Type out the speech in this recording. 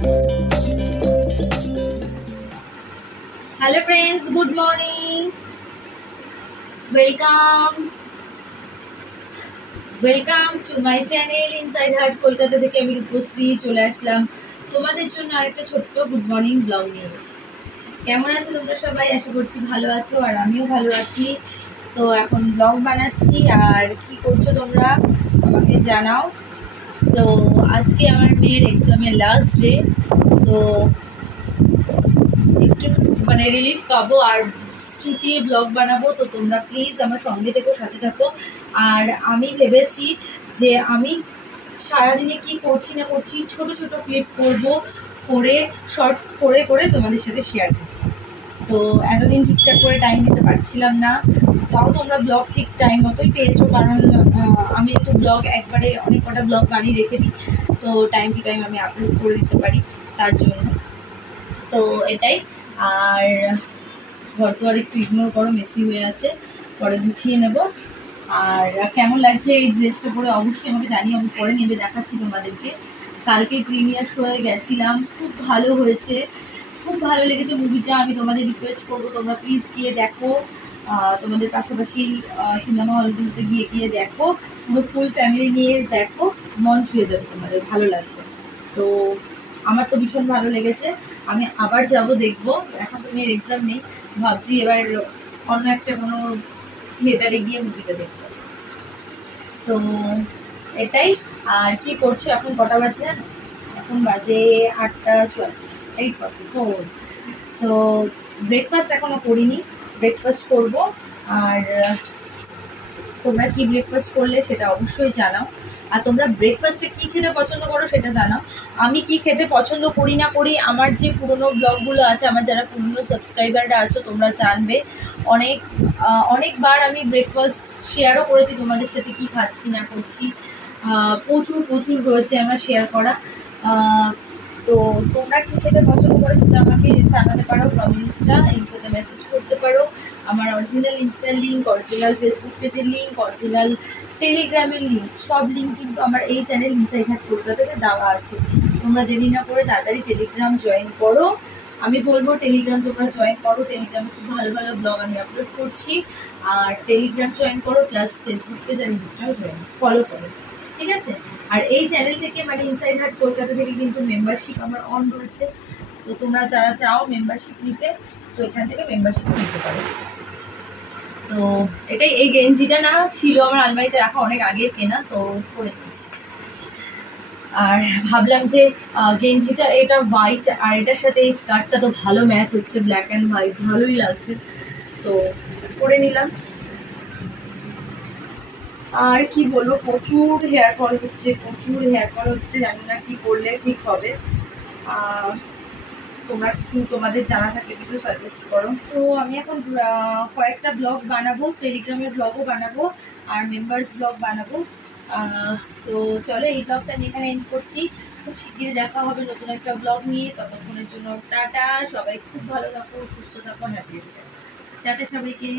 Hello friends, good morning. Welcome to my channel Inside Heart Kolkata থেকে আমি রূপশ্রী চলে আসলাম তোমাদের জন্য আরেকটা ছোট্ট গুড মর্নিং ব্লগ নিয়ে। কেমন আছো তোমরা সবাই? আশা করছি ভালো আছো, আর আমিও ভালো আছি। তো এখন ব্লগ বানাচ্ছি, আর কি করছো তোমরা আমাকে জানাও। তো আজকে আমার মেয়ের এক্সামের লাস্ট ডে, তো একটু মানে রিলিফ পাবো আর ছুটিয়ে ব্লগ বানাবো। তো তোমরা প্লিজ আমার সঙ্গে থেকো, সাথে থাকো। আর আমি ভেবেছি যে আমি সারাদিনে কি করছি না করছি ছোট ছোট ক্লিপ করে শর্টস করে তোমাদের সাথে শেয়ার করবো। তো এতদিন ঠিকঠাক করে টাইম দিতে পারছিলাম না, তাও তোমরা ব্লগ ঠিক টাইম মতোই পেয়েছো, কারণ আমি একটু ব্লগ একবারে অনেক কটা ব্লগ বানিয়ে রেখে দিই, তো টাইম টু টাইম আমি আপলোড করে দিতে পারি তার জন্য। তো এটাই। আর ঘর তো আর একটু ইগনোর করো, মেসি হয়ে আছে, পরে গুছিয়ে নেব। আর কেমন লাগছে এই ড্রেসটা পরে অবশ্যই আমাকে জানিয়ে, আমি পরে নেবে দেখাচ্ছি তোমাদেরকে। কালকে প্রিমিয়ার শোয়ে গেছিলাম, খুব ভালো হয়েছে, খুব ভালো লেগেছে মুভিটা। আমি তোমাদের রিকোয়েস্ট করবো তোমরা প্লিজ গিয়ে দেখো, তোমাদের পাশাপাশি সিনেমা হলগুলোতে গিয়ে দেখো, পুরো ফুল ফ্যামিলি নিয়ে দেখো, মন ছুঁয়ে যাবে তোমাদের, ভালো লাগবে। তো আমার তো ভীষণ ভালো লেগেছে, আমি আবার যাব দেখবো। এখন তো মেয়ের এক্সাম নেই, ভাবছি এবার অন্য একটা কোনো থিয়েটারে গিয়ে মুভিটা দেখবো। তো এটাই। আর কি করছো এখন? কটা বাজে? এখন বাজে 8:44। তো ব্রেকফাস্ট এখনো করিনি, ব্রেকফাস্ট করব। আর তোমরা কি ব্রেকফাস্ট করলে সেটা অবশ্যই জানাও। আর তোমরা ব্রেকফাস্টে কি খেতে পছন্দ করো সেটা জানাও। আমি কি খেতে পছন্দ করি না করি, আমার যে পুরনো ব্লগগুলো আছে, আমার যারা পুরনো সাবস্ক্রাইবাররা আছো তোমরা জানবে। অনেকবার আমি ব্রেকফাস্ট শেয়ারও করেছি তোমাদের সাথে, কি খাচ্ছি না করছি, প্রচুর রয়েছে আমার শেয়ার করা। তো তোমরা কি খেতে পছন্দ করো সেটা আমাকে জানাতে পারো, ফ্রম ইনস্টাতে মেসেজ করতে পারো। আমার অরিজিনাল ইনস্টার লিঙ্ক, অরিজিনাল ফেসবুক পেজের লিঙ্ক, অরিজিনাল টেলিগ্রামের লিঙ্ক, সব লিঙ্ক কিন্তু আমার এই চ্যানেল ইনসাইড হার্ট কলকাতাতে দেওয়া আছে। তোমরা দেরি না করে তাড়াতাড়ি টেলিগ্রাম জয়েন করো। আমি বলবো টেলিগ্রাম তোমরা জয়েন করো, টেলিগ্রামে খুব ভালো ভালো ব্লগ আমি আপলোড করছি। আর টেলিগ্রাম জয়েন করো, প্লাস ফেসবুক পেজ আর ইনস্টাও ফলো করো, ঠিক আছে? আর এই চ্যানেল থেকে মানে ইনসাইড হার্ট কলকাতা থেকে কিন্তু মেম্বারশিপ আমার অন রয়েছে। তো তোমরা যারা চাও মেম্বারশিপ নিতে, তো এখান থেকে মেম্বারশিপ নিতে পারো। তো এটাই। এই গেঞ্জিটা না ছিল আমার আলমারিতে রাখা, অনেক আগের কেনা, তো পরে নিয়েছি। আর ভাবলাম যে গেঞ্জিটা এটা হোয়াইট, আর এটার সাথে এই স্কার্টটা তো ভালো ম্যাচ হচ্ছে, ব্ল্যাক অ্যান্ড হোয়াইট, ভালোই লাগছে, তো পরে নিলাম। আর কি বলবো, প্রচুর হেয়ার ফল হচ্ছে, জানি না কি করলে ঠিক হবে। তোমরা কিছু তোমাদের জানা থাকলে কিছু সাজেস্ট করো। তো আমি এখন কয়েকটা ব্লগ বানাবো, টেলিগ্রামের ব্লগও বানাবো আর মেম্বার্স ব্লগ বানাবো। তো চলো, এই ব্লগটা আমি এখানে এন্ড করছি। খুব শিগগিরই দেখা হবে নতুন একটা ব্লগ নিয়ে। ততক্ষণের জন্য টাটা, সবাই খুব ভালো থাকো, সুস্থ থাকো, হ্যাপি থাকো। টাটা সবাইকে।